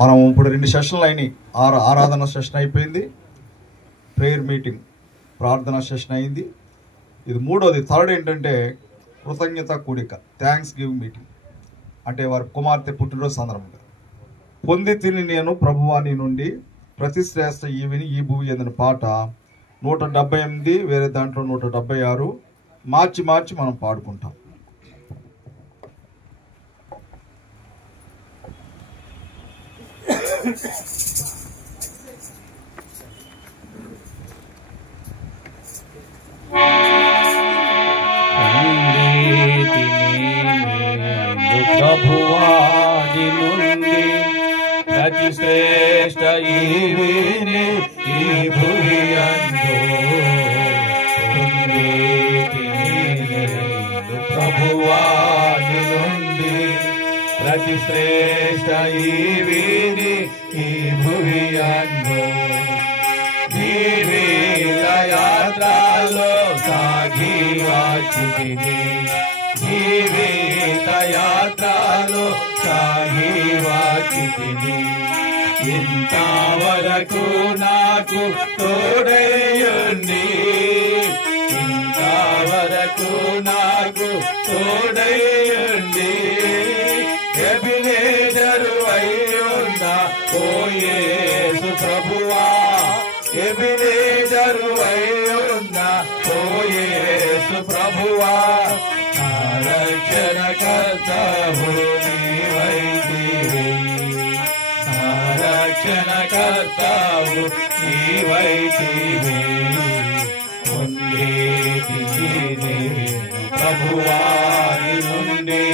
మనం ఇప్పుడు 2 సెషన్లు అయినాయి. ఆరాధన సెషన్ అయిపోయింది, ప్రేయర్ మీటింగ్ ప్రార్థన సెషన్ అయింది. ఇది మూడోది, థర్డ్ ఏంటంటే కృతజ్ఞత కూడిక, థ్యాంక్స్ గివింగ్ మీటింగ్. అంటే వారి కుమార్తె పుట్టినరోజు సందర్భంగా పొంది తిని నేను ప్రభువాని నుండి ప్రతి శ్రేష్ఠ ఈవిని ఈ భూమి ఎందిన పాట 178, వేరే దాంట్లో 176 మార్చి మనం పాడుకుంటాం. ప్రభువాది నుండి ప్రతి శ్రేష్ఠ ఈవిని ఈ భూమి అందు ప్రభువాది నుండి ప్రతి శ్రేష్ఠ ఈవిని ఈ భూమి అందు జీవిత యాత్రలో సాగి వచ్చితిని, జీవిత యాత్రలో సాగి వచ్చితిని. ఇంతవరకు నాకు తోడయ్యుండి, ఇంతవరకు నాకు తోడయ్యుండి ఎబినేజరు అయ్యున్నా ఓ యేసు ప్రభువా, ఎబినేజరు అయ్యున్నా ఓ యేసు ప్రభువా. రక్షణ కర్తవు నీవైతివి, రక్షణ కర్తవు నీవైతివి. పొందేతిని ప్రభువాని నుండి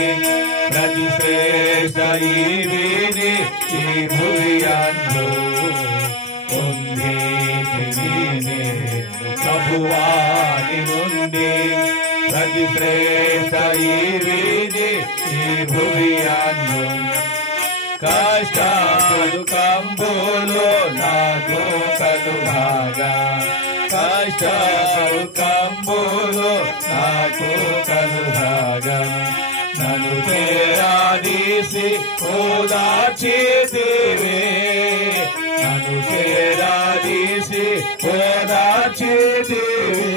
ప్రతి శ్రేష్ఠ ఈవిని ఈ భూమి అందు పొందేతిని ప్రభువాని నుండి ప్రతి శ్రేష్ఠ ఈవిని ఈ భూమి అందు. కష్టాలు కంబులు నాకు కలుగాగా, కష్టాలు కంబులు నాకు కలుగాగా నన్ను చేరాదీసి ఓదార్చితివి, నన్ను చేరాదీసి ఓదార్చితివి.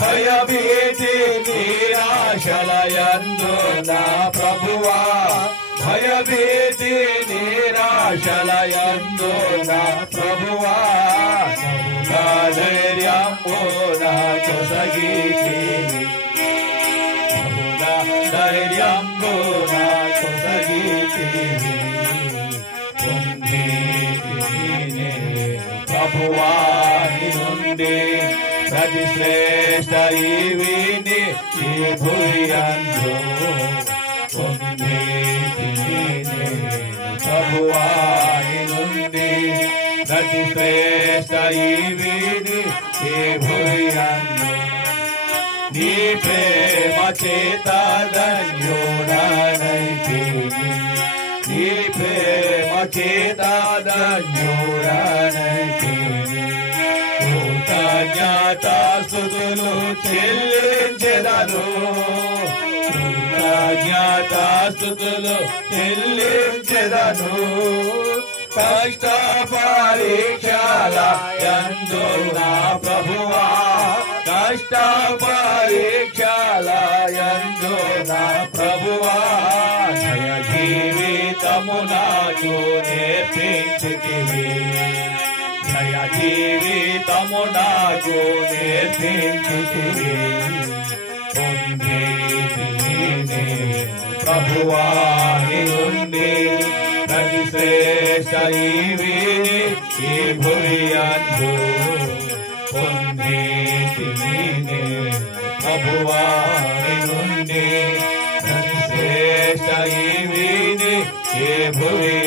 భయభీతి నిరాశలయందు నా ప్రభువా, భయభీతి నిరాశలయందు నా ప్రభువా. ధైర్యము నాకు సగితివి, ధైర్యము నాకు సగితివి. పొందితిని ప్రభువాని నుండి ప్రతి శ్రేష్ఠ ఈవిని ఈ భూమి అందు పొందితిని ప్రభువాని నుండి ప్రతి శ్రేష్ఠ ఈవిని ఈ భూమి అందు. నీ ప్రేమ చేత ధన్యుడనైతిని, నీ ప్రేమ చేత ధన్యుడనైతిని. కృతజ్ఞతాస్తుతులు చెల్లించెదను, కృతజ్ఞతాస్తుతులు చెల్లించెదను. కష్ట పరీక్షల యందు నా ప్రభువా, కష్ట పరీక్షల యందు నా ప్రభువా. జయ జీవితము నాకు నేర్పించితివి, జయ జీవితము నాకు నేర్పించితివి. పొందితిని ప్రభువాని నుండి ప్రతి శ్రేష్ఠ ఈవిని ఈ భూమి అందు పొందితిని ప్రభువాని నుండి ప్రతి శ్రేష్ఠ ఈవిని ఈ భూమి